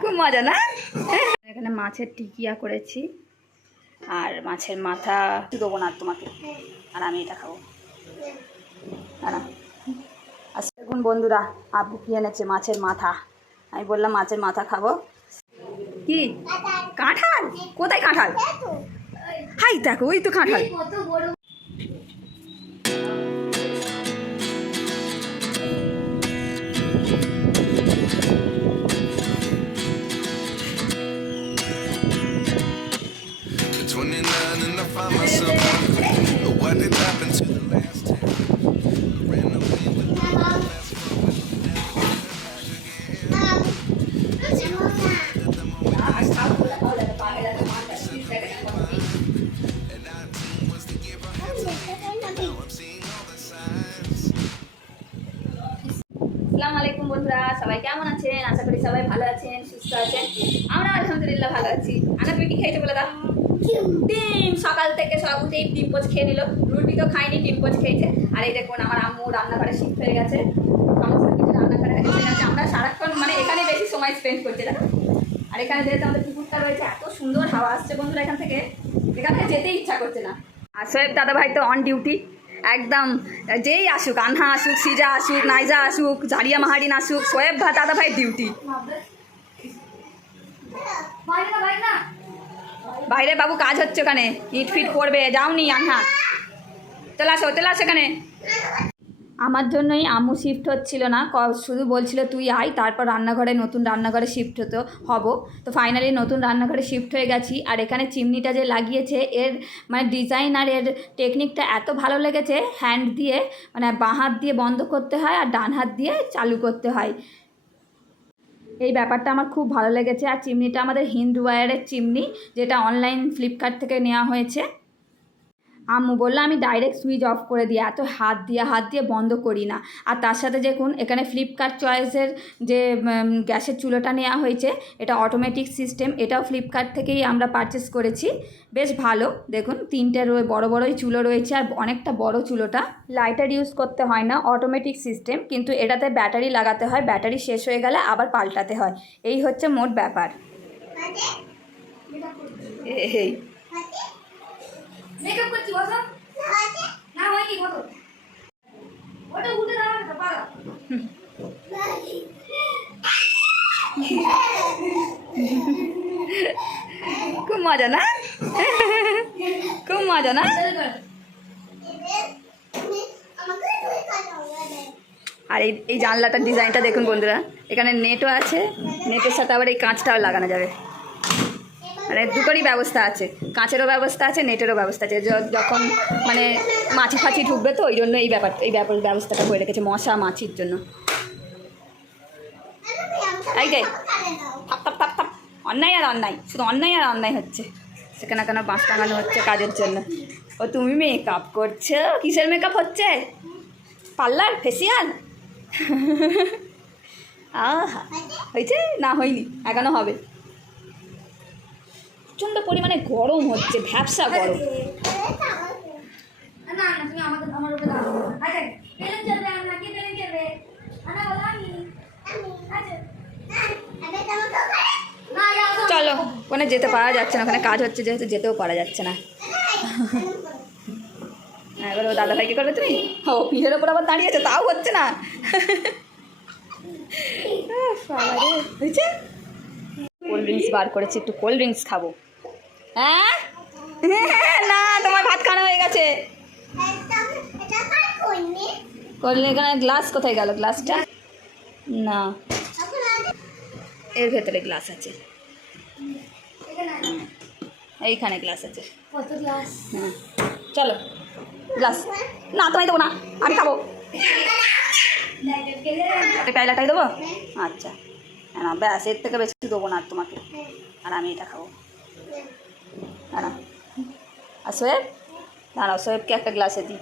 খুব মজা, না? এখানে মাছের টিকিয়া করেছি, আর মাছের মাথা দেবো না তোমাকে। আর আমি এটা খাব। আচ্ছা দেখুন বন্ধুরা, আব্বু কি এনেছে মাছের মাথা? আমি বললাম মাছের মাথা খাব। কি? কাঁঠাল? কোথায় কাঁঠাল? হাই, দেখো, ওই তো কাঁঠাল। It happens. to ডিম সকাল থেকে সব উঠেই ডিম পোচ খেয়ে নিল। রুটি তো খাইনি, ডিম পোচ খেয়েছে। আর এই দেখুন আমার আম্মু রান্নাঘরে শিফট হয়ে গেছে। সমস্ত কিছু রান্নাঘরে এসে গেছে আমরা সারাক্ষণ মানে এখানে বেশি সময় স্পেন্ড করছি দেখো আর এখানে যেহেতু আমাদের পুকুরটা রয়েছে, এত সুন্দর হাওয়া আসছে বন্ধুরা এখান থেকে। এখান থেকে যেতেই ইচ্ছা করছে না। আর সোয়েব দাদা ভাই তো অন ডিউটি একদম যেই আসুক, আনহা আসুক, সিজা আসুক, নাইজা আসুক, জারিয়া মাহারিন আসুক সোয়েব দাদা ভাই ডিউটি বাইরে বাবু কাজ হচ্ছে ওখানে। ইট ফিট করবে যাওনি আনহা। চলে আসো চলে আসো এখানে। আমার জন্যই আম্মু শিফট হচ্ছিল না ক- শুধু বলছিল, তুই আয়, তারপর রান্নাঘরে নতুন রান্নাঘরে শিফট হতো, হব। তো ফাইনালি নতুন রান্নাঘরে শিফট হয়ে গেছি, আর এখানে চিমনিটা যে লাগিয়েছে, এর মানে ডিজাইন আর এর টেকনিকটা এত ভালো লেগেছে হ্যান্ড দিয়ে মানে বাঁ হাত দিয়ে বন্ধ করতে হয় আর ডান হাত দিয়ে চালু করতে হয়। এই ব্যাপারটা আমার খুব ভালো লেগেছে। আর চিমনিটা আমাদের হিন্দ ওয়ারের চিমনি, যেটা অনলাইন ফ্লিপকার্ট থেকে নেওয়া হয়েছে। আম্মু বলল আমি ডাইরেক্ট সুইচ অফ করে দিই এত হাত দিয়ে হাত দিয়ে বন্ধ করি না। আর তার সাথে দেখুন এখানে ফ্লিপকার্ট চয়েসের যে গ্যাসের চুলোটা নেওয়া হয়েছে এটা অটোমেটিক সিস্টেম এটাও ফ্লিপকার্ট থেকেই আমরা পারচেস করেছি। বেশ ভালো দেখুন তিনটে রয়ে বড় বড়ই চুলো রয়েছে আর অনেকটা বড় চুলোটা। লাইটার ইউজ করতে হয় না অটোমেটিক সিস্টেম কিন্তু এটাতে ব্যাটারি লাগাতে হয় ব্যাটারি শেষ হয়ে গেলে আবার পাল্টাতে হয়। এই হচ্ছে মোট ব্যাপার। এই। মেকআপ করছি বসো। না হয়নি বসো। ওটা উঠে দাঁড়াবে তো পারো খুব মজা না? খুব মজা না? আর এই এই জানলাটার ডিজাইনটা দেখুন বন্ধুরা। এখানে নেটও আছে নেটের সাথে আবার এই কাঁচটাও লাগানো যাবে। মানে দুটোরই ব্যবস্থা আছে। কাঁচেরও ব্যবস্থা আছে, নেটেরও ব্যবস্থা আছে। যখন মানে মাছি ফাছি ঢুকবে তো ওই জন্য এই ব্যাপার এই ব্যাপার ব্যবস্থাটা করে রেখেছে মশা মাছির জন্য। এই যে, থাপ থাপ থাপ থাপ। অন্যায় আর অন্যায়, শুধু অন্যায় আর অন্যায় হচ্ছে। সেখানে কেন বাঁশ টাঙানো হচ্ছে কাজের জন্য? ও তুমি মেকআপ করছ? কিসের মেকআপ হচ্ছে? পার্লার? ফেসিয়াল আহা, হয়েছে না হয়নি, এখনও হবে। প্রচণ্ড পরিমাণে গরম হচ্ছে ভ্যাবসা গরম। চলো ওখানে যেতে পারা যাচ্ছে না ওখানে কাজ হচ্ছে যেহেতু যেতেও পারা যাচ্ছে না। হ্যাঁ, এবার ও দাদা ভাই কি করবে তুমি? ও পিঠের ওপর আবার দাঁড়িয়েছে তাও হচ্ছে না। হয়েছে? কোল্ড ড্রিঙ্কস বার করেছি একটু কোল্ড ড্রিঙ্কস খাব। হ্যাঁ? না তোমার ভাত খাওয়া হয়ে গেছে। এখানে গ্লাস কোথায় গেল? গ্লাসটা না। এর ভেতরে গ্লাস আছে। এইখানে গ্লাস আছে। কত গ্লাস চলো গ্লাস না তোমায় দেবো না আমি খাব। পায়লাটাই দেবো? আচ্ছা। না ব্যাস এর থেকে বেশি দেবো না তোমাকে। আর আমি এটা খাব। দাঁড়া। আর সোয়েব দাঁড়াও সোয়েবকে একটা গ্লাসে দিই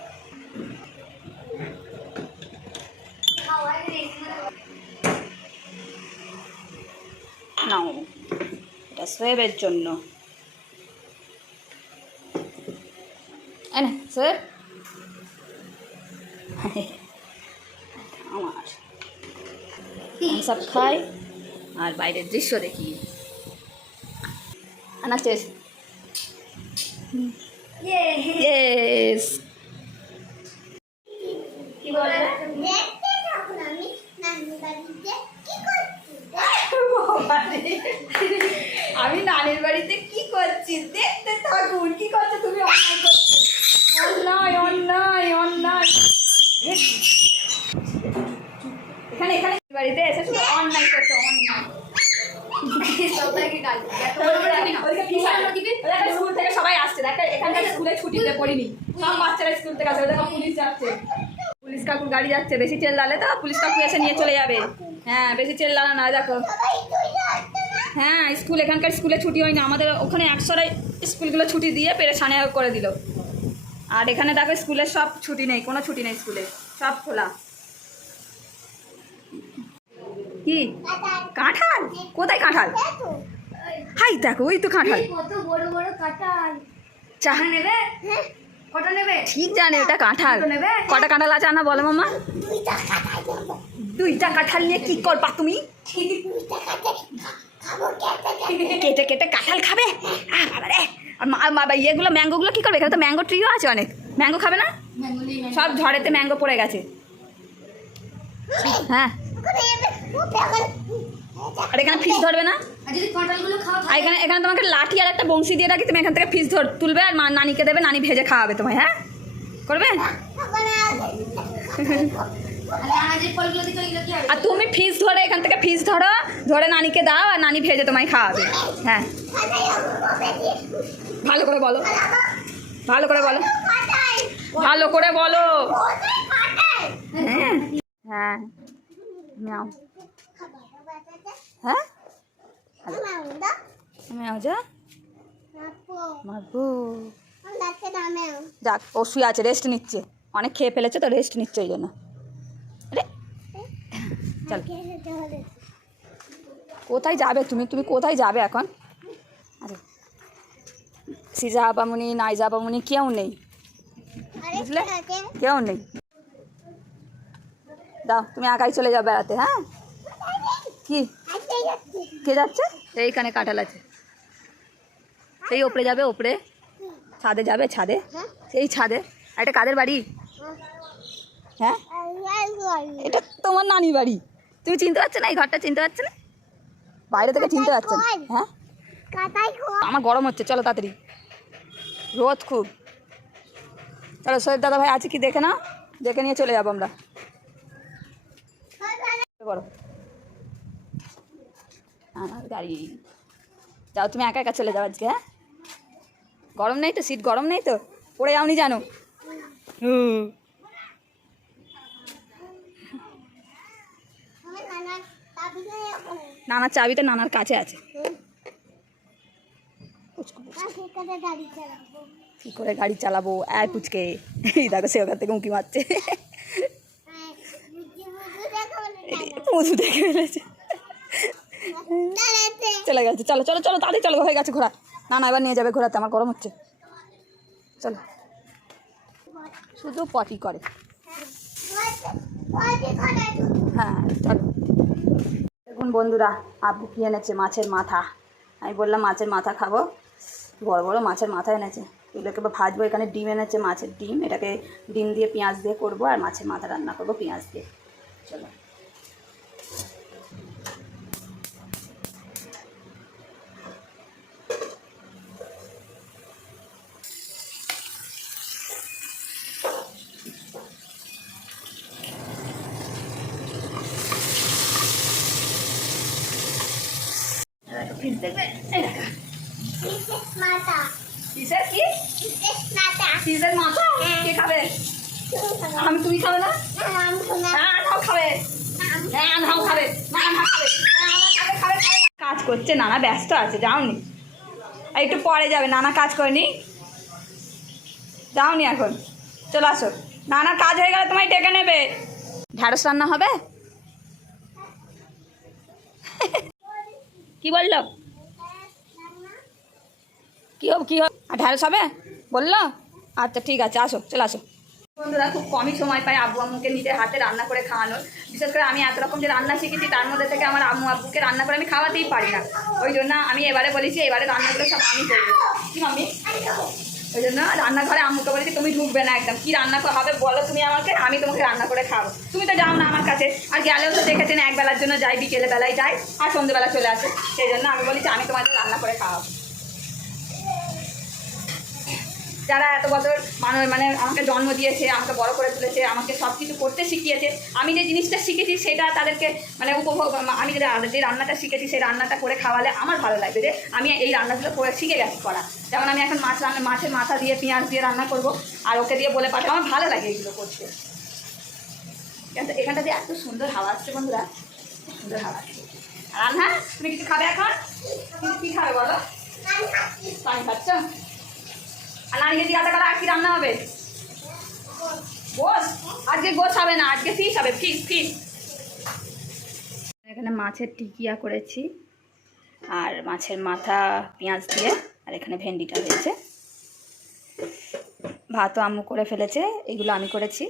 নাও, এটা সোয়েবের জন্য। সোয়েব আমার। সব খাই, আর বাইরের দৃশ্য দেখি। আনা চেস ইয়ে ইয়েস কি বলে আমি নানি বাড়িতে কি করছি আমি নানির বাড়িতে কি করছি? দেখতে থাকুন কি করছ তুমি অন্যায় করছ অন্যায় অন্যায় অন্যায় এখানে এখানে বাড়িতে এসে শুধু অন্যায় করছ অন্যায় ওদিকে কি সামনে দিবি? ওদিকে স্কুল থেকে সবাই আসছে দেখ এখানকার স্কুলে ছুটিতে পড়িনি। সব বাচ্চারা স্কুল থেকে আসে। দেখো, পুলিশ যাচ্ছে। পুলিশ কাকুর গাড়ি যাচ্ছে। বেশি চেল্লালে তো পুলিশ কাকু এসে নিয়ে চলে যাবে। হ্যাঁ বেশি চেল্লানো না, দেখো। হ্যাঁ স্কুল, এখানকার স্কুলে ছুটি হয়নি। আমাদের ওখানে একশোটাই স্কুলগুলো ছুটি দিয়ে পেরেছানে করে দিল। আর এখানে দেখো স্কুলের সব ছুটি নেই, কোনো ছুটি নেই স্কুলে। সব খোলা। কি? কাঁঠাল? কোথায় কাঁঠাল? হাই, দেখো, ওই তো কাঁঠাল। কত বড় বড় কাঁঠাল। চাহা নেবে? কটা নেবে? ঠিক জানে ওটা কাঁঠাল। নেবে? কটা কাঁঠাল আছে আনা বলো মামা দুইটা কাঁঠাল নিয়ে কি করবা তুমি? কেটে কেটে কাঁঠাল খাবে? আহ, বাবা রে। আর মা- মা- ইয়েগুলো ম্যাঙ্গোগুলো কি করবে? এখানে তো ম্যাঙ্গো ট্রিও আছে অনেক। ম্যাঙ্গো খাবে না? সব ঝড়েতে ম্যাঙ্গো পড়ে গেছে। হ্যাঁ আর এখানে ফিস ধরবে না? আর এখানে এখানে তোমাকে লাঠি আর একটা বংশী দিয়ে রাখি তুমি এখান থেকে ফিস ধর তুলবে আর মা নানিকে দেবে নানি ভেজে খাওয়াবে তোমায় হ্যাঁ? করবে? আর তুমি ফিস ধরে এখান থেকে ফিস ধরো ধরে নানিকে দাও আর নানি ভেজে তোমায় খাওয়াবে হ্যাঁ। ভালো করে বলো। ভালো করে বলো। ভালো করে বলো। হ্যাঁ। হ্যাঁ। মিয়াও হ্যাঁ? মিয়াও যা মারবো। যাক ও শুয়ে আছে রেস্ট নিচ্ছে। অনেক খেয়ে ফেলেছে তো রেস্ট নিচ্ছে ওই জন্য। চল। কোথায় যাবে তুমি? তুমি কোথায় যাবে এখন? আরে। সিজা আপামনি নাইজা আপামনি কেউ নেই। বুঝলে? কেউ নেই। দাও তুমি একাই চলে যাও বেড়াতে হ্যাঁ? কি? কে যাচ্ছে? এইখানে কাঁঠাল আছে। সেই ওপরে যাবে, ওপরে। ছাদে যাবে, ছাদে। সেই ছাদে। আর এটা কাদের বাড়ি? হ্যাঁ? এটা তোমার নানি বাড়ি। তুমি চিনতে পারছ না? এই ঘরটা চিনতে পারছ না? বাইরে থেকে চিনতে পারছ না? হ্যাঁ? আমার গরম হচ্ছে। চলো তাড়াতাড়ি। রোদ খুব। চলো সৈয়দ দাদা ভাই আছে কি দেখে না দেখে নিয়ে চলে যাব আমরা। আমার গাড়ি। যাও তুমি একা একা চলে যাও আজকে হ্যাঁ? গরম নেই তো? শীত গরম নেই তো? পড়ে যাওনি জানো? হুম। নানার চাবিটা নানার কাছে আছে। কী করে গাড়ি চালাবো? আয় পুচকে। এই দেখো সে ওখান থেকে উঁকি মারছে। মধু দেখে ফেলেছে চলে গেছে। চলো চলো চলো, তাড়াতাড়ি চলো, হয়ে গেছে ঘোরা না না, এবার নিয়ে যাবে ঘোরাতে আমার গরম হচ্ছে। চলো। শুধু পটি করে। হ্যাঁ চলো। দেখুন বন্ধুরা, আব্বু কি এনেছে? মাছের মাথা। আমি বললাম, মাছের মাথা খাব। বড় বড় মাছের মাথা এনেছে। এগুলোকে ভাজবো। এখানে ডিম এনেছে, মাছের ডিম। এটাকে ডিম দিয়ে পেঁয়াজ দিয়ে করব, আর মাছের মাথা রান্না করব পেঁয়াজ দিয়ে। চলো। আমি তুমি খাবে না খাবে না। কাজ করছে নানা ব্যস্ত আছে যাওনি একটু পরে যাবে নানা কাজ করেনি যাওনি এখন চলে আসো নানা কাজ হয়ে গেলে তোমায় ডেকে নেবে ঢ্যাঁড়স রান্না হবে কি বলল কি হবে কি হবে আর ঢ্যাঁড়স হবে বলল? আচ্ছা ঠিক আছে, আসো, চলে আসো। বন্ধুরা, খুব কমই সময় পাই আব্বু আম্মুকে নিজের হাতে রান্না করে খাওয়ানোর। বিশেষ করে আমি এত রকম যে রান্না শিখেছি, তার মধ্যে থেকে আমার আম্মু আব্বুকে রান্না করে আমি খাওয়াতেই পারি না। ওই জন্য আমি এবারে বলেছি, এবারে রান্নাগুলো সব আমি করব কি ওই জন্য রান্নাঘরে আম্মুকে বলেছি, তুমি ঢুকবে না একদম। কি রান্না হবে বলো তুমি আমাকে, আমি তোমাকে রান্না করে খাব তুমি তো যাও না আমার কাছে। আর গেলেও তো দেখেছেন এক বেলার জন্য যাই বিকেলে বেলায় যাই, আর সন্ধ্যেবেলা চলে আসে। সেই জন্য আমি বলেছি, আমি তোমাদের রান্না করে খাওয়াবো। যারা এত বছর মানুষ মানে আমাকে জন্ম দিয়েছে, আমাকে বড় করে তুলেছে, আমাকে সব কিছু করতে শিখিয়েছে, আমি যে জিনিসটা শিখেছি সেটা তাদেরকে মানে উপভোগ, আমি যে রান্নাটা শিখেছি সেই রান্নাটা করে খাওয়ালে আমার ভালো লাগবে যে আমি এই রান্নাগুলো করে শিখে গেছি করা। যেমন আমি এখন মাছ রান্না, মাছের মাথা দিয়ে পেঁয়াজ দিয়ে রান্না করব, আর ওকে দিয়ে বলে পাঠাবো, আমার ভালো লাগে এগুলো করতে। এখানটা- দিয়ে এত সুন্দর হাওয়া আসছে বন্ধুরা সুন্দর হাওয়া আসছে। রান্না? তুমি কিছু খাবে এখন? কী খাবে বলো? পানি খাচ্ছ? আর কি রান্না হবে? আজকে হবে না, আজকে হবে ফিস এখানে মাছের টিকিয়া করেছি, আর মাছের মাথা পেঁয়াজ দিয়ে, আর এখানে ভেন্ডিটা হয়েছে। ভাতও আম্মু করে ফেলেছে, এগুলো আমি করেছি।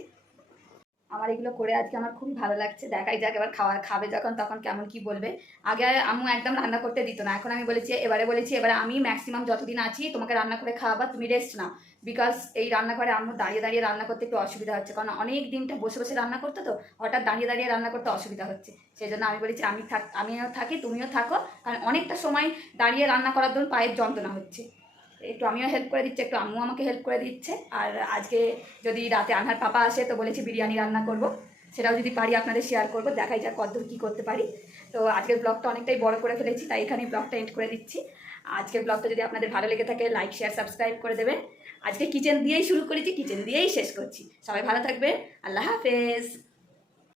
আমার এগুলো করে আজকে আমার খুবই ভালো লাগছে। দেখাই যাক এবার খাওয়া খাবে যখন, তখন কেমন কি বলবে। আগে আম্মু একদম রান্না করতে দিত না, এখন আমি বলেছি, এবারে বলেছি, এবারে আমি ম্যাক্সিমাম যতদিন আছি তোমাকে রান্না করে খাওয়াবা, তুমি রেস্ট নাও। বিকজ এই রান্নাঘরে আম্মু দাঁড়িয়ে দাঁড়িয়ে রান্না করতে একটু অসুবিধা হচ্ছে, কারণ অনেক দিনটা বসে বসে রান্না করতে তো, হঠাৎ দাঁড়িয়ে দাঁড়িয়ে রান্না করতে অসুবিধা হচ্ছে। সেই জন্য আমি বলেছি, আমি থাক আমিও থাকি, তুমিও থাকো, কারণ অনেকটা সময় দাঁড়িয়ে রান্না করার জন্য পায়ের যন্ত্রণা হচ্ছে। একটু আমিও হেল্প করে দিচ্ছি, একটু আম্মু আমাকে হেল্প করে দিচ্ছে। আর আজকে যদি রাতে আনহার পাপা আসে, তো বলেছি বিরিয়ানি রান্না করব। সেটাও যদি পারি আপনাদের শেয়ার করব, দেখাই যাক কতদূর কী করতে পারি। তো আজকের ব্লগটা অনেকটাই বড় করে ফেলেছি, তাই এখানেই ব্লগটা এন্ড করে দিচ্ছি। আজকের ব্লগটা যদি আপনাদের ভালো লেগে থাকে লাইক শেয়ার সাবস্ক্রাইব করে দেবেন। আজকে কিচেন দিয়েই শুরু করেছি কিচেন দিয়েই শেষ করছি। সবাই ভালো থাকবে আল্লাহ হাফেজ।